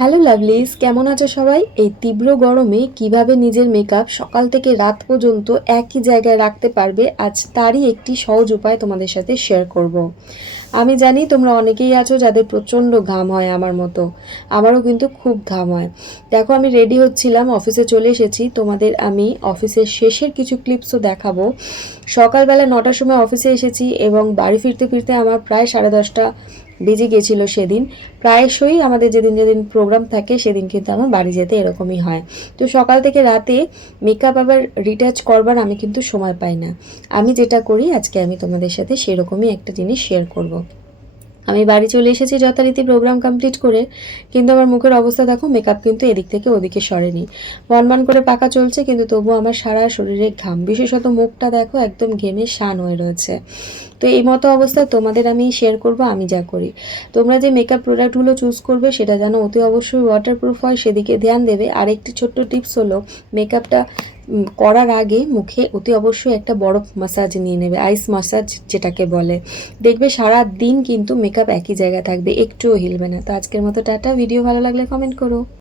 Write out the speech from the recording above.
Hello লাভলিজ কেমন আছো সবাই? এই তীব্র গরমে কীভাবে নিজের মেকআপ সকাল থেকে রাত পর্যন্ত একই জায়গায় রাখতে পারবে, আজ তারই একটি সহজ উপায় তোমাদের সাথে শেয়ার করব। আমি জানি তোমরা অনেকেই আছো যাদের প্রচণ্ড ঘাম হয় আমার মতো। আমারও কিন্তু খুব ঘাম হয়। দেখো, আমি রেডি হচ্ছিলাম অফিসে চলে এসেছি। তোমাদের আমি অফিসের শেষের কিছু ক্লিপসও দেখাবো। সকালবেলা নটার সময় অফিসে এসেছি এবং বাড়ি ফিরতে ফিরতে আমার প্রায় সাড়ে দশটা বেজে গেছিল সেদিন। প্রায়শই আমাদের যেদিন যেদিন প্রোগ্রাম থাকে, সেদিন কিন্তু আমার বাড়ি যেতে এরকমই হয়। তো সকাল থেকে রাতে মেকআপ আবার রিটাচ করবার আমি কিন্তু সময় পাই না। আমি যেটা করি, আজকে আমি তোমাদের সাথে সেরকমই একটা জিনিস শেয়ার করব। আমি বাড়ি চলে এসেছি যথারীতি প্রোগ্রাম কমপ্লিট করে, কিন্তু আমার মুখের অবস্থা দেখো মেকআপ কিন্তু এদিক থেকে ওদিকে সরেনি। মনমান করে পাকা চলছে, কিন্তু তবুও আমার সারা শরীরে ঘাম। বিশেষত মুখটা দেখো, একদম ঘেমে শান হয়ে রয়েছে। তো এই মতো অবস্থায় তোমাদের আমি শেয়ার করব, আমি যা করি। তোমরা যে মেকআপ প্রোডাক্টগুলো চুজ করবে, সেটা যেন অতি অবশ্যই ওয়াটারপ্রুফ হয়, সেদিকে ধ্যান দেবে। আর একটি ছোট্ট টিপস হলো মেকআপটা করার আগে মুখে অতি অবশ্যই একটা বরফ মাসাজ নিয়ে নেবে আইস মাসাজ যেটাকে বলে। দেখবে সারা দিন কিন্তু মেকআপ একই জায়গায় থাকবে, একটুও হিলবে না। তো আজকের মতো টাটা ভিডিও ভালো লাগলে কমেন্ট করো।